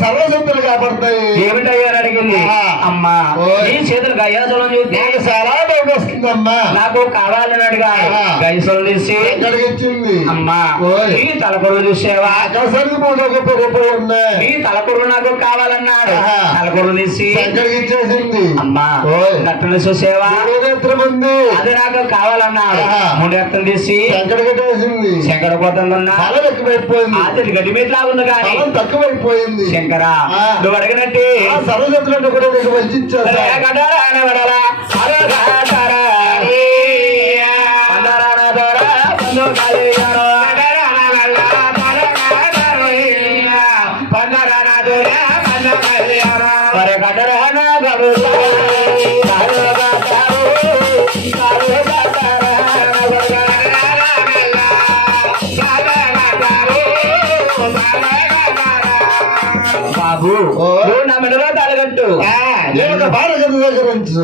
సర్వసంతులు కాబడతాయి ఏమిటయ్యారు అడిగింది. అమ్మా. ఈ చేతులు గయ్యాసలం చూస్తే చాలా వస్తుందమ్మా? నాకు కావాలని. గైసలు తీసి. ఇచ్చింది అమ్మా. నీ తలకొరు చూసేవా? నీ తలకొరు నాకు కావాలన్నాడు. ఆహా. తలకొరు తీసి. ఇచ్చేసింది అమ్మా చూసేవా? ఉంది అది నాకు కావాలన్నాడు. ఆహా. మూడు ఎత్తం తీసి ఇచ్చేసింది శంకర ఎక్కువైపోయింది. అతడి గడ్డి మీద లాగుంది కానీ. తక్కువైపోయింది. శంకర. నువ్వు అడిగినట్టే. ఆ సర్వసంతులను కూడా వంచారు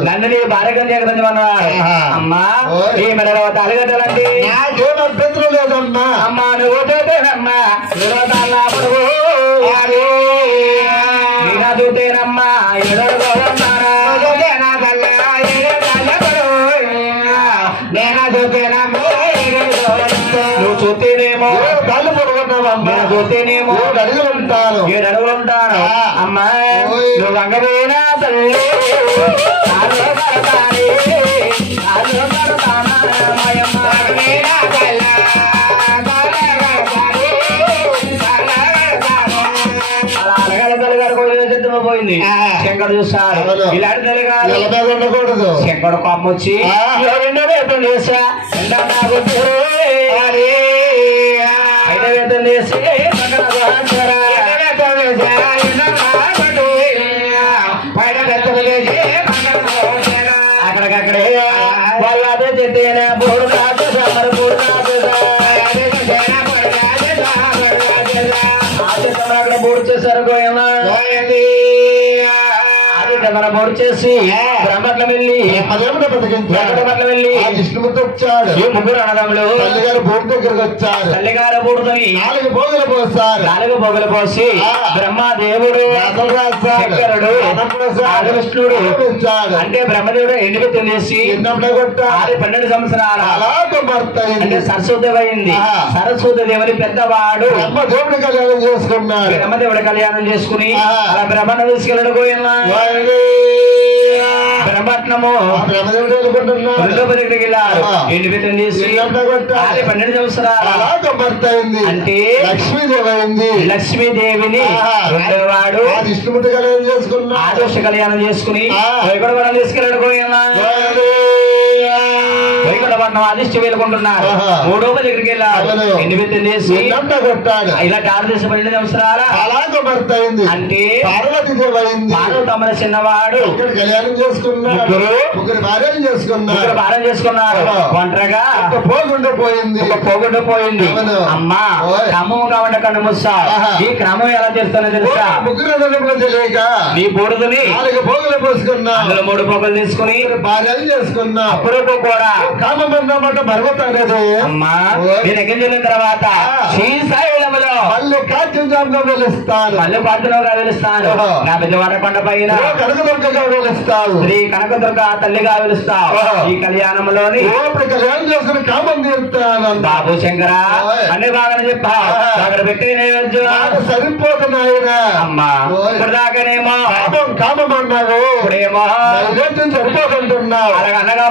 నన్ను నీ భార్య జగదన్నాడు ఆహా. అమ్మా నాకేం అభ్యంతరం లేదమ్మా. అమ్మా నువ్వు చూతేనమ్మా నేను చూతేనమ్మా నువ్వు చూస్తేనేమో ఏడు అడుగులు ఉంటాను. ఏడు అడుగులు ఉంటాను. అమ్మా. నువ్వు తల్లి? పోయింది. శంకర్ అవును. ఇలాంటి ఉండకూడదు. శంకర్ కోపం వచ్చి చేసా మన చేసి బ్రహ్మట్ల వెళ్ళి పదేమిట వెళ్ళి ఆ విష్ణుమూర్తి వచ్చాడు. ఈ ముగ్గురు బోర్డు దగ్గరకు వచ్చారు. తల్లిగారు బూడుదని నాలుగు పోగులు పోస్తారు నాలుగు పొగలు పోసి. బ్రహ్మదేవుడు. శంకరుడు ఇచ్చాడు. అంటే బ్రహ్మదేవుడు ఎండుకు తెలిసి ఆరు పన్నెండు సంవత్సరాల అంటే సరస్వతి అయింది. ఆ. సరస్వతి దేవుని పెద్దవాడు బ్రహ్మ దేవుడి కళ్యాణం చేసుకున్నాడు బ్రహ్మదేవుడు కళ్యాణం చేసుకుని. అలా బ్రహ్మను తీసుకెళ్ళడు పోయినా బ్రహ్మదేవుడు దగ్గరికి వెళ్ళారు. ఎండు చేసి పన్నెండు సంవత్సరాల. అలా కుమార్తె అయింది అంటే లక్ష్మీదేవి అయింది లక్ష్మీదేవిని ఆ విష్ణుమూర్తి కళ్యాణం చేసుకున్నాడు. ఆదర్శ కళ్యాణం చేసుకుని ఆ. వైకుంఠవరం తీసుకెళ్ళాడు పోయినా వైకుంఠపట్నం అధిష్టి వెళ్ళుకుంటున్నారు ఆహా. మూడో దగ్గరికి వెళ్ళారు? చేసి ఇలా ఆరు పన్నెండు సంవత్సరాల అయింది అంటే పార్వతమ్మల చిన్నవాడు. కళ్యాణం చేసుకున్నాడు ముగ్గురు. ముగ్గురు భార్యలు ముగ్గురు చేసుకున్నాడు భారం చేసుకున్నారు. ఒంటరిగా? పోగుండే పోయింది. పోగొట్టు పోయింది. అమ్మా. క్రమం కాబట్టి కన్ను మూసా. ఆహా. ఈ క్రమం ఎలా చేస్తానో తెలుసా? ముగ్గురు తెలియక. నీ బూడుదని నాలుగు పోగులు పోసుకున్నా. మూడు పొగలు తీసుకుని భార్యలు చేసుకున్నా. అప్పుడు కూడా అమ్మా. నేను ఎక్కడి వెళ్ళిన తర్వాత ఆ. శ్రీశైలములో మళ్ళీ కాత్యం జాబులో వెలుస్తాను మళ్ళీ పాత్రలోగా వెలుస్తాను. నా పెద్దవాడ కొండ పైన కనకదుర్గగా వెలుస్తావు శ్రీ కనకదుర్గ తల్లిగా వెలుస్తావు ఓహో. ఈ కళ్యాణంలోని ఇప్పుడు కళ్యాణం చేసుకుని కామం తీరుతాను బాబు శంకర. అన్ని బాగా చెప్పా. అక్కడ పెట్టి నాయన అమ్మా. ఇప్పుడు దాకానేమో కామం కామం అన్నావు ఇప్పుడేమో నైవేద్యం సరిపోతుంటున్నావు అలాగ అన్నగా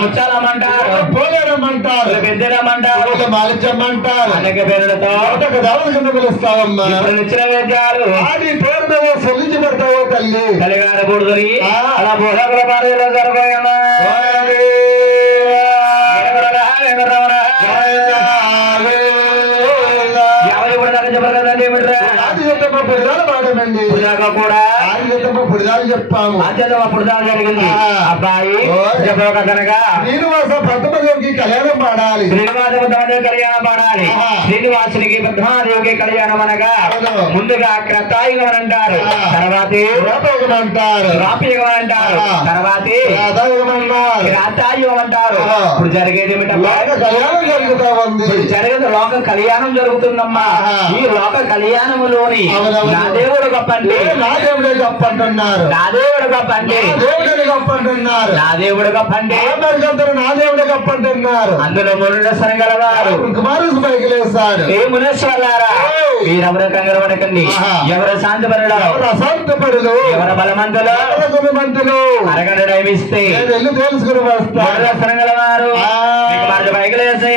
ముచ్చాలమంటారు పోలేరమ్మంటారు. మాలించమ్మంటారు అనేక పేర్లతో కింద పిలుస్తావమ్మా. ఇచ్చిన వేద్యాలు. తల్లి. ఆ. అలా పాడమండి. ఇప్పుడు దాకా కూడా పుడిదాలు చెప్తాము అప్పుడు దాకా జరిగింది. అబ్బాయి శ్రీనివాస ప్రథమదేవికి కళ్యాణం పాడాలి శ్రీనివాస బుద్ధదేవి కళ్యాణం పాడాలి. శ్రీనివాసునికి బుద్ధదేవికి కళ్యాణం అనగా. ముందుగా క్రతాయుగం అంటారు. తర్వాతే రూపయుగం అంటారు రాపయుగం అంటారు. తర్వాతే క్రాతాయుగం అంటారు. ఇప్పుడు జరిగేది కళ్యాణం జరుగుతా ఉంది జరిగేది లోక కళ్యాణం జరుగుతుందమ్మా. ఈ లోక కళ్యాణములోని. నా దేవుడు గొప్ప అంటే ఏ నా దేవుడే గొప్పంటున్నారు నా దేవుడు గొప్ప నా దేవుడే గొప్పంటున్నారు. నా దేవుడు గొప్ప అంటే అందరికందరూ నా దేవుడే అందులో మురుడసన గలవారు. కుమారు పైకి లేస్తాడు ఏ మునేశ్వర్లారా ఏయ్. మీరెవరు కంగారు పడకండి. ఎవరు శాంతిపరుడు ఎవరు అశాంతపరులు? ఎవరు బలమంతులు ఎవరు గుణవంతులు? అరగంట టైం ఇస్తే తెలుసుకుని ఆ. మీకు మార్గ పైకి లేసే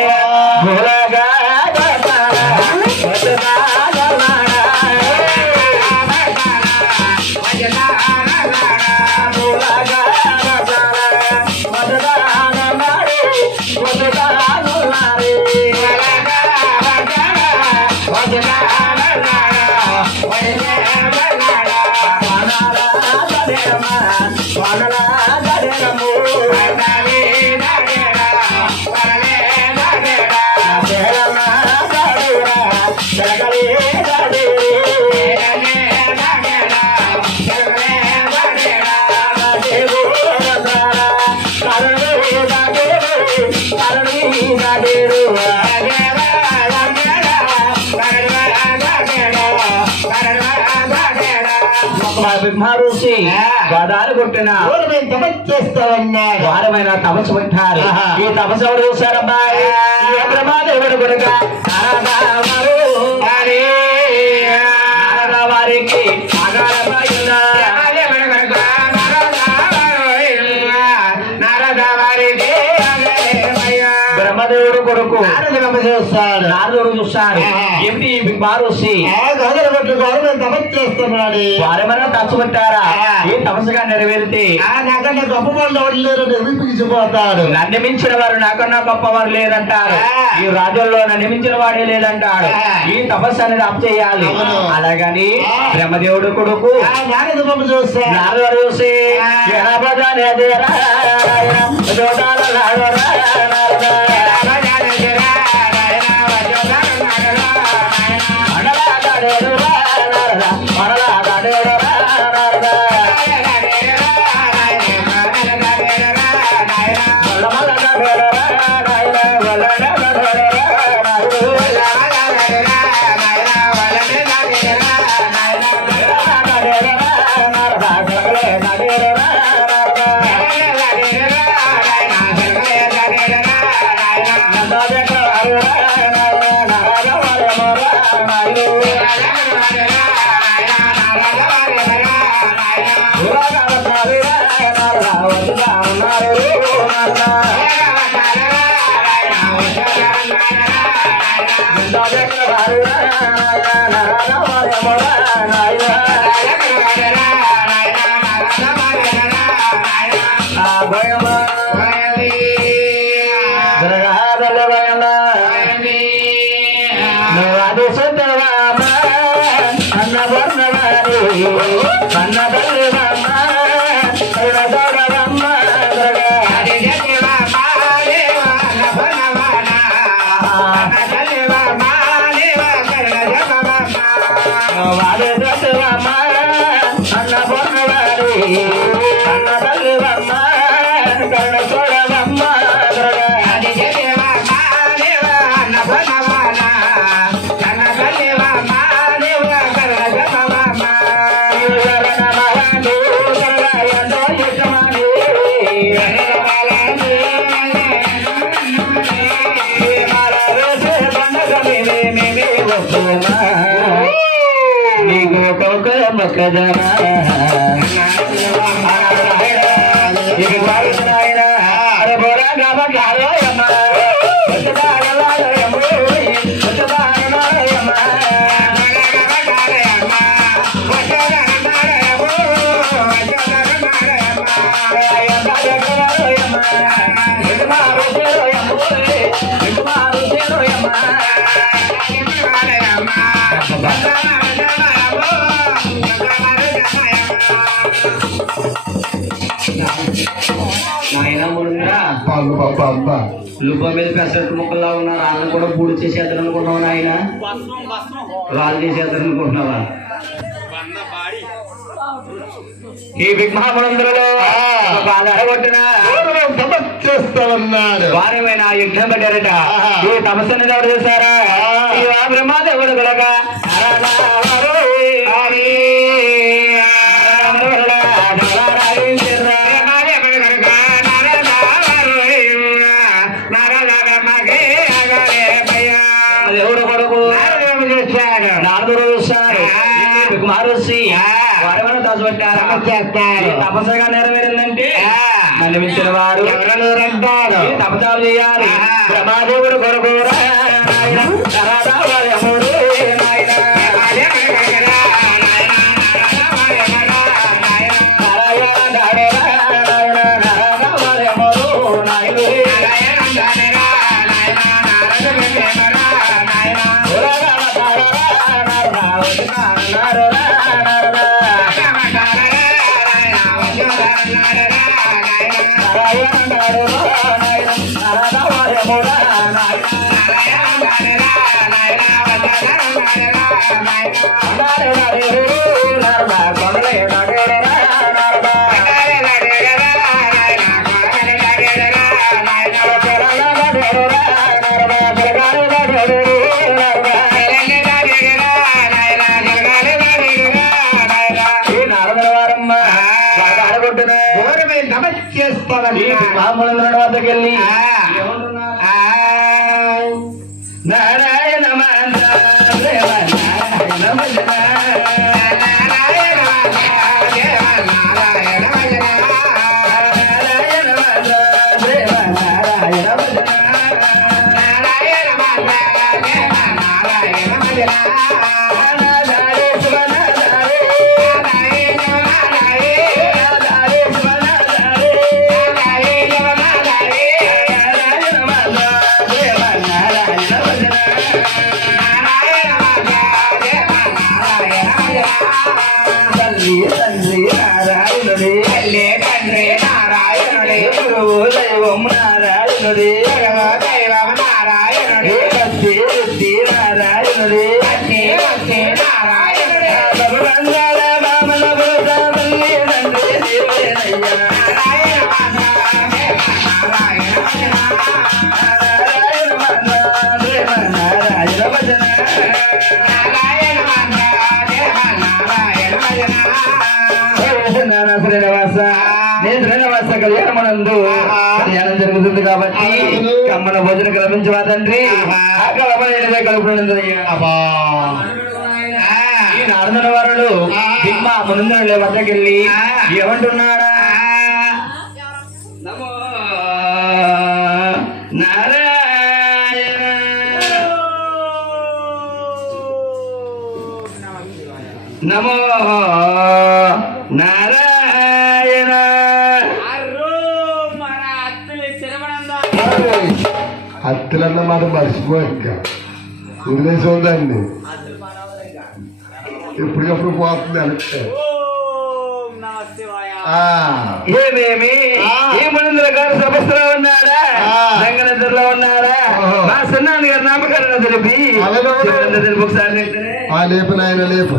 ఋషి గదాలు కొట్టిన. తపస్సు చేస్తామన్నారు వారమైన తపస్సు పెట్టారు. ఈ తపస్సు ఎవరు చూశారబ్బాయి బ్రహ్మదేవుడు కొడుక? వారికి చేస్తాడు నారదుడు. ఏమిటి తపస్సు చేస్తున్నాడు వారేమైనా పెట్టారా తపస్సుగా నెరవేరితే? నాకన్నా గొప్ప వాళ్ళు ఎవరు లేరు నిరూపించిపోతాడు నన్ను మించిన వారు నాకన్నా గొప్పవారు లేదంటారు. ఆ. ఈ రాజుల్లో నన్ను మించిన వాడే లేదంటాడు. ఈ తపస్సు అనేది అప్ చేయాలి. అలాగని. బ్రహ్మదేవుడు కొడుకు. నారదుడు చూసి ఆ. నీకు kadara మీద పెసరట్టు ముక్కల్లా ఉన్న రాళ్ళని కూడా పూడి చేసేద్దాం అనుకుంటున్నావు నాయన? రాళ్ళు చేసేద్దాం అనుకుంటున్నావా? ఈ విగ్మహాములందరిలో చేస్తామన్నాడు వారమైన యుద్ధం పెట్టారట. ఈ ఎవరు చేశారా? బ్రహ్మదేవుడు కొడక తపస్సుగా నెరవేరిందంటే. మళ్ళీ వారు తపస్సులు చేయాలి. బ్రహ్మదేవుడు కొడుకు నారాయణ భజన జరుగుతుంది కాబట్టి కమ్మన భోజనం కల్పించవా తండ్రి? ఈ నారదుల వారుడు దిమ్మ మునందరులే వద్దకెళ్ళి ఏమంటున్నాడా నమో నారాయణ. నమో. హత్తులన్న మాట మర్చిపో ఇంకా వదిలేసి ఉందండి ఎప్పటికప్పుడు పోతుంది ఆ, ఏమేమి? ఆ. ఈ మునింద్ర గారు సభస్సులో ఉన్నాడా. రంగనగర్లో ఉన్నాడా? ఓహో. మా సున్నాన్ని గారి నామకరణ తెలిపి తెలిపి ఒకసారి లేపు నాయన లేపు.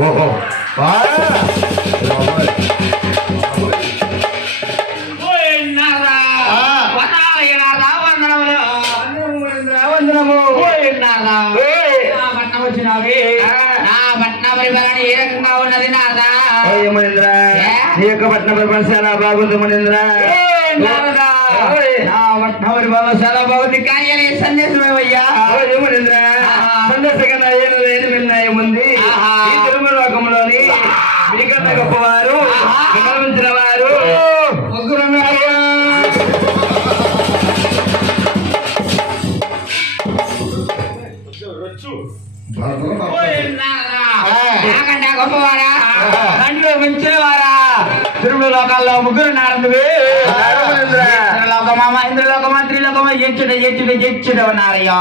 ఓహో. పట్న పరిపాలన చాలా బాగుంది మునీంద్ర నారదా ఓయ్. నా పట్నవరి బాబా చాలా బాగుంది కానీ అది సందేశమేవయ్యా ఓయ్ మునీంద్ర ఆహా. సందేశకన్నా ఏను లేదు విన్నాయి ఉంది ఆహా. ఈ తిరుమల ఒక మీకన్నా గొప్పవారు తిరుమల లోకాల్లో ముగ్గురు నారదువే ఇంద్రలోకమా ఇంద్రలోకమా త్రిలోకమా ఎచ్చుడ ఎచ్చుడ ఎచ్చుడ ఉన్నారయ్యో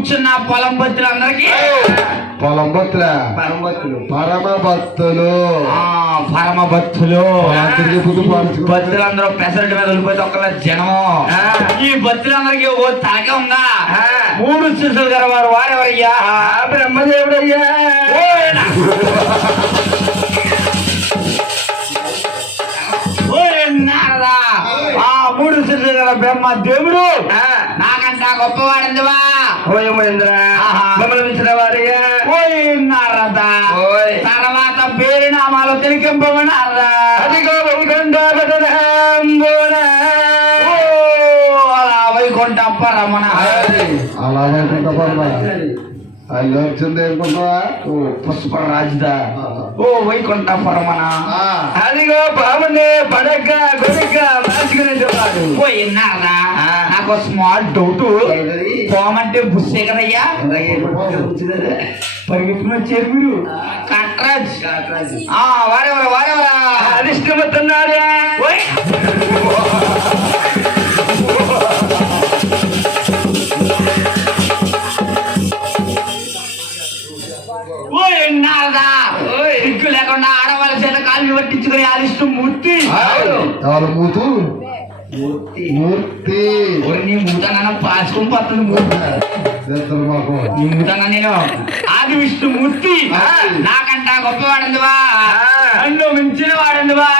కూర్చున్న పొలం బతులందరికీ పొలం భక్తుల? పరమభక్తులు. పరమ భక్తులు ఆ పరమ భక్తులు తిరిగి పుదు పాల్చుకో భక్తులందరూ పెసరటి మీద వెళ్ళిపోతే ఒకళ్ళ జనము. ఆ. ఈ భక్తులందరికీ ఓ తలకే ఉందా. మూడు శిశులు గల వారు వారెవరయ్యా? బ్రహ్మదేవుడయ్యా. నారదా. ఆ మూడు శిశులు గల బ్రహ్మ దేవుడు. నాకంట ఓయమేంద్ర ఆహా. గమనించిన వారయ్యా ఓయ్ నారదా. ఓయ్. తర్వాత పేరు నామాలు తెలికింపమన్నారదా అదిగో వైకుంఠ ఓ, అలా అల్లు వచ్చింది ఓ పుష్ప రాజుదా? ఓ వైకుంఠప్ప రమణ అదిగో పాముని పడక గొడక మార్చుకునే ఎన్నారా ఆ. నాకు స్మాల్ డౌట్ పోమంటే బుస్సే కదయ్యా? పరిగెత్తుకుని వచ్చారు మీరు కట్రాజ్. ఆ, వారెవరా వారెవరా? అధిష్టమవుతున్నారా లేకుండా ఆడవాళ్ళ చేత కాళ్ళు పట్టించుకుని ఆదిస్తూ మూర్తి. ఎవరు మూతు? మూర్తి. నీ పాసుకొని మూర్తి. నీ మూతన నేను ఆది విష్ణు మూర్తి. నాకంట గొప్పవాడందువా. నన్ను మించిన వాడందువా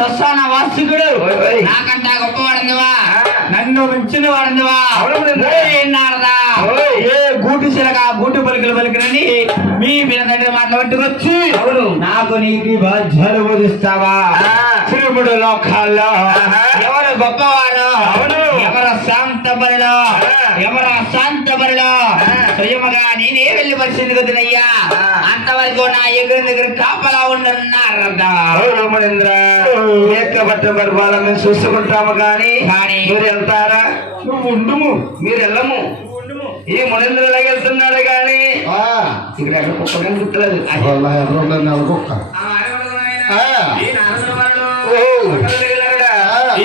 ఓయ్ ఓయ్. నాకంట గొప్పవాడందువా. నన్ను మించిన వాడందువా. ఏ గూటి శిలక గూటి పలుకులు పలుకునని మీ తండ్రి మాట్లాడుకొచ్చి. నాకు నీతి బాధ్యాలు బోధిస్తావా. తిరుముడు లోకాల్లో. ఎవరు గొప్పవారు అవును. ఎవరు శాంత బలిలో. ఎవరు. స్వయముగా ఆ. అంతవరకు నా ఎగురు దగ్గర కాపలా ఉండన్నారదా రమణేంద్ర ఏక పట్ట పరిపాలన మేము చూసుకుంటాము కానీ కానీ మీరు వెళ్తారా నువ్వు ఉండుము మీరు వెళ్ళము ఈ మునేంద్రలాగా వెళ్తున్నాడు కానీ ఆ, ఇక్కడ ఎక్కడ కుక్క కనిపించలేదు వాళ్ళ ఎవరు నెలకొక్క ఓ. ఈ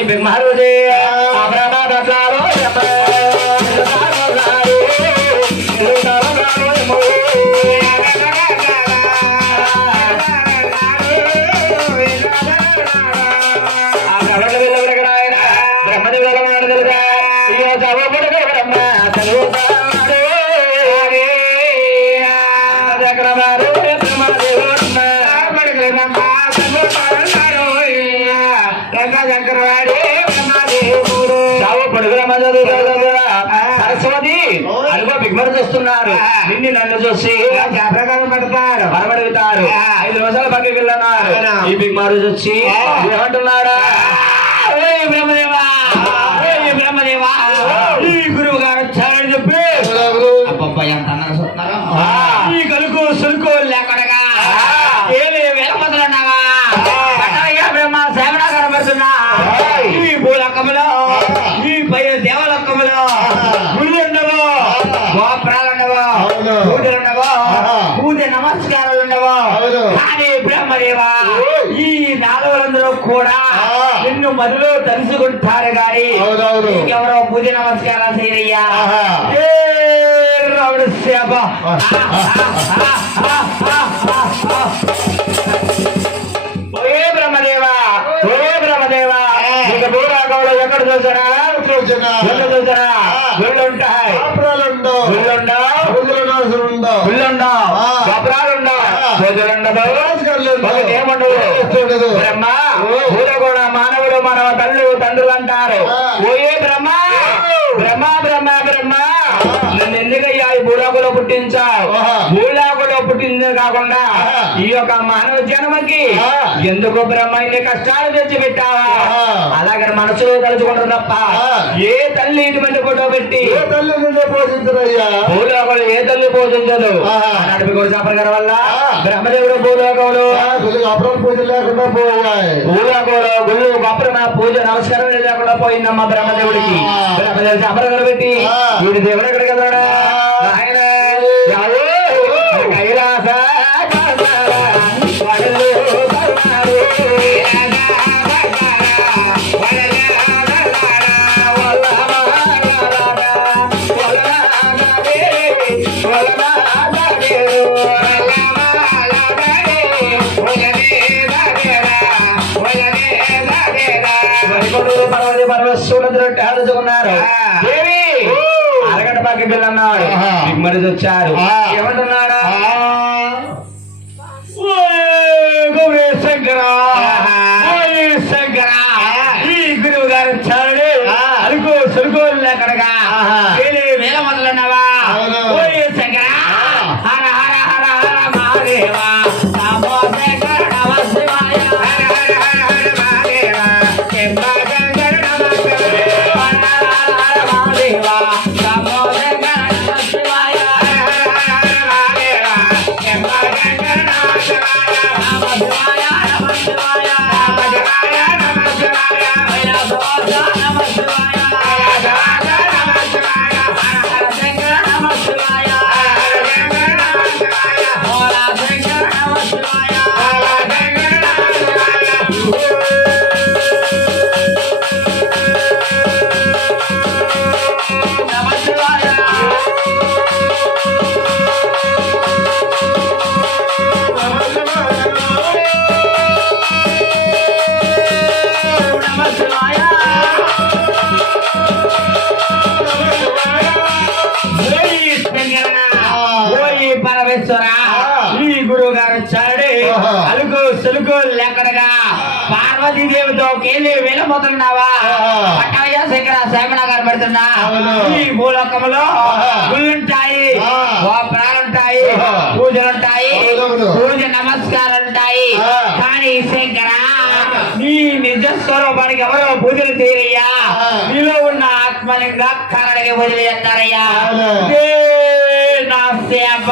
సరస్వతి అడుగు బిగ్మరు చూస్తున్నారు. నిన్ను నన్ను చూసి ప్రకారం పెడతారు. పరమడుగుతారు ఐదు నిమిషాలు పక్కకి వెళ్ళన్నారు. ఈ బిగ్మారు చూసి బ్రహ్మదేవా బ్రహ్మదేవా ఈ గురువు గారు వచ్చారని చెప్పి? అబ్బబ్బా ఎంత అందంగా చూస్తున్నారో. ఆ. ఈ కలుకు సులుకు లేకుండా ఏమి వేలపదలున్నావా పట్టణంగా బ్రహ్మ సేవనా కనబడుతున్నా ఆయ్. ఈ భూలోకములో ఈ పై దేవలోకములో గుళ్ళు ఉండవు గోపురాలు ఉండవు అవును. పూజలు ఉండవు ఆహా. పూజ నమస్కారాలు ఓయ్. ఈ నాలుగులందరూ కూడా. నిన్ను మదిలో తలుసుకుంటారు గాని. ఎవరో పూజ నమస్కారం చేయరయ్యా సేవ. ఎక్కడ చూసారా? గుళ్ళు చూసారా? గుళ్ళు ఉంటాయి. గుళ్ళు ఉండవు. ఉండవు. గుళ్ళు. గోపురాలు ఉండవు. ఉండదు. బ్రహ్మ. పూజ కూడా మానవులు మన తల్లు తండ్రులు అంటారు. ఓయే బ్రహ్మ బ్రహ్మ బ్రహ్మ బ్రహ్మ. నన్ను ఎందుకయ్యా ఈ భూలోకంలో పుట్టించావు. భూలోకంలో పుట్టింది కాకుండా. ఈ యొక్క మానవ జన్మకి. ఎందుకు బ్రహ్మ ఇన్ని కష్టాలు తెచ్చి పెట్టావా ఆ. అలాగే మనసులో తలుచుకుంటారు తప్ప. ఏ తల్లి ఇటువంటి ఫోటో పెట్టి ఏ తల్లి భూలోకంలో ఏ తల్లి పోషించదు. నడిపి కూడా చెప్పగారి వల్ల. బ్రహ్మదేవుడు భూలోకంలో పూజలు లేకుండా పోయాయి భూలోకంలో గుళ్ళు గొప్పమైన పూజ నమస్కారం లేకుండా పోయిందమ్మ బ్రహ్మదేవుడికి ఆ. బ్రహ్మదేవుడి చెప్పగారు పెట్టి. వీడి దేవుడు ಬೇಡ అన్నాడు ఆహా. దిగ్మరిది వచ్చారు ఆ. కేలి వెళ్ళబోతున్నావా ఆహా. పట్టవయ్య శంకర శ్యామణ గారు పెడుతున్నా అవును. ఈ భూలోకంలో ఆహా. గుళ్ళుంటాయి ఆ. గోపురాలుంటాయి ఆహా. పూజలుంటాయి అవునవును. పూజ నమస్కారాలుంటాయి ఆ. కానీ శంకర నీ నిజ స్వరూపానికి ఎవరో పూజలు చేయరయ్యా ఆ. నీలో ఉన్న ఆత్మలింగా కరణకి పూజలు చేస్తారయ్యా అవును. ఇదే నా సేవ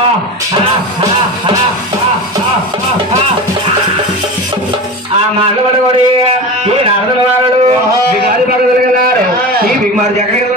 హా, హా, హా, హా, హా, హా, హా. ఆ మాటలు పడగొడి ఈ నారదుల వారు ఆహా. బిగారి పడగలు గలారు ఆ. ఈ బిగ్మారు ఎక్కడికి